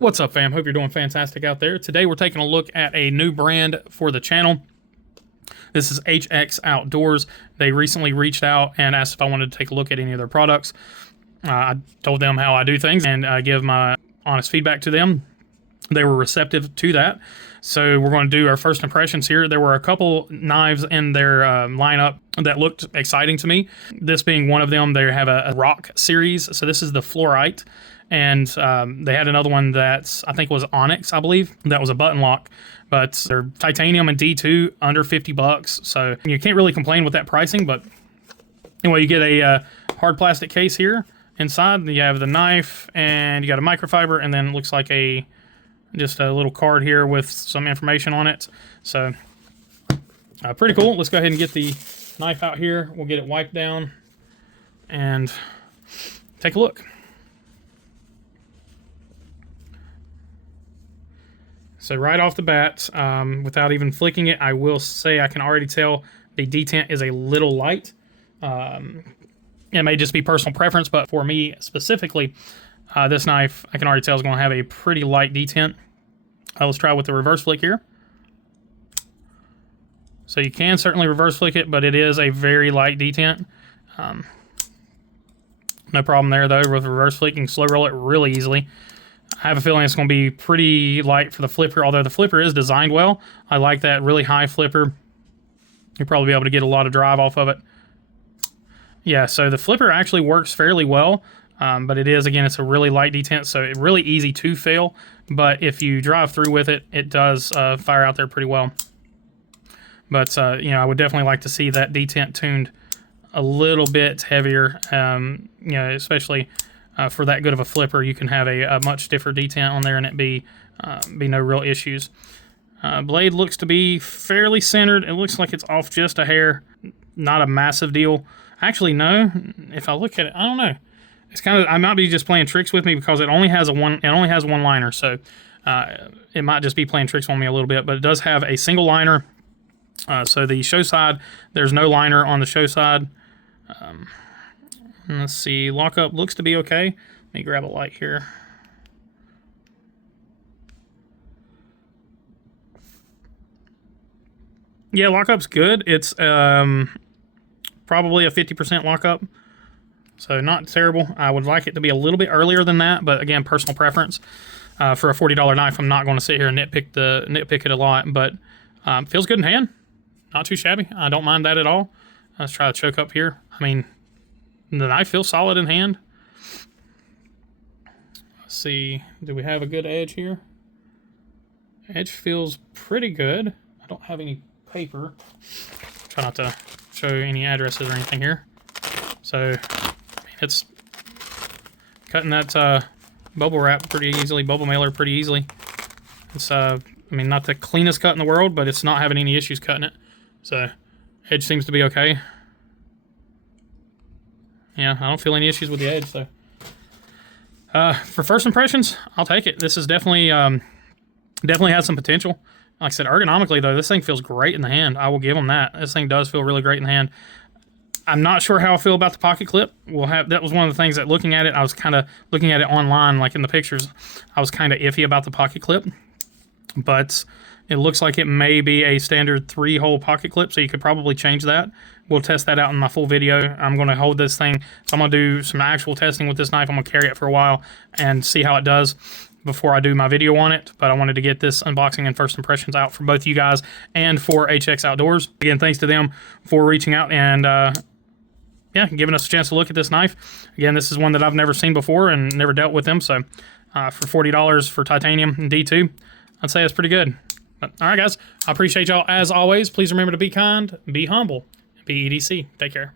What's up, fam? Hope you're doing fantastic out there. Today we're taking a look at a new brand for the channel. This is HX Outdoors. They recently reached out and asked if I wanted to take a look at any of their products. I told them how I do things and give my honest feedback to them. They were receptive to that. So we're going to do our first impressions here. There were a couple knives in their lineup that looked exciting to me. This being one of them. They have a rock series. So this is the Fluorite. And they had another one that's, I think was Onyx, I believe. That was a button lock. But they're titanium and D2, under 50 bucks. So you can't really complain with that pricing. But anyway, you get a hard plastic case here. Inside, you have the knife, and you got a microfiber, and then it looks like just a little card here with some information on it. So pretty cool. Let's go ahead and get the knife out here. We'll get it wiped down and take a look. So right off the bat, without even flicking it, I will say I can already tell the detent is a little light. It may just be personal preference, but for me specifically, this knife I can already tell is going to have a pretty light detent. Let's try with the reverse flick here. So you can certainly reverse flick it, but it is a very light detent. No problem there though with reverse flick. You can slow roll it really easily. I have a feeling it's going to be pretty light for the flipper, although the flipper is designed well. I like that really high flipper. You'll probably be able to get a lot of drive off of it. Yeah, so the flipper actually works fairly well, but it is, again, it's a really light detent, so it's really easy to fail. But if you drive through with it, it does fire out there pretty well. But, you know, I would definitely like to see that detent tuned a little bit heavier, you know, especially for that good of a flipper. You can have a much stiffer detent on there and it be no real issues. Blade looks to be fairly centered. It looks like it's off just a hair, not a massive deal. Actually, no. If I look at it, I don't know. It's kind of, I might be just playing tricks with me because it only has one liner, so it might just be playing tricks on me a little bit. But it does have a single liner. So the show side, there's no liner on the show side. Let's see, lockup looks to be okay. Let me grab a light here. Yeah, lockup's good. It's probably a 50% lockup, so not terrible. I would like it to be a little bit earlier than that, but again, personal preference. For a $40 knife, I'm not going to sit here and nitpick it a lot, but feels good in hand. Not too shabby. I don't mind that at all. Let's try the choke up here. I mean, the knife feels solid in hand. Let's see, do we have a good edge here? Edge feels pretty good. I don't have any paper. Try not to show any addresses or anything here. So it's cutting that bubble wrap pretty easily, bubble mailer pretty easily. It's I mean, not the cleanest cut in the world, but it's not having any issues cutting it. So edge seems to be okay. Yeah, I don't feel any issues with the edge. So for first impressions, I'll take it. This is definitely definitely has some potential. Like I said, ergonomically, though, this thing feels great in the hand. I will give them that. This thing does feel really great in the hand. I'm not sure how I feel about the pocket clip. That was one of the things that looking at it, I was kind of looking at it online, like in the pictures, I was kind of iffy about the pocket clip. But it looks like it may be a standard 3-hole pocket clip, so you could probably change that. We'll test that out in my full video. I'm going to hold this thing, so I'm going to do some actual testing with this knife. I'm going to carry it for a while and see how it does before I do my video on it. But I wanted to get this unboxing and first impressions out for both you guys and for HX Outdoors. Again, thanks to them for reaching out and yeah, giving us a chance to look at this knife. Again, this is one that I've never seen before and never dealt with them, so for $40 for titanium and D2, I'd say it's pretty good. But, all right, guys, I appreciate y'all as always. Please remember to be kind, be humble, be EDC. Take care.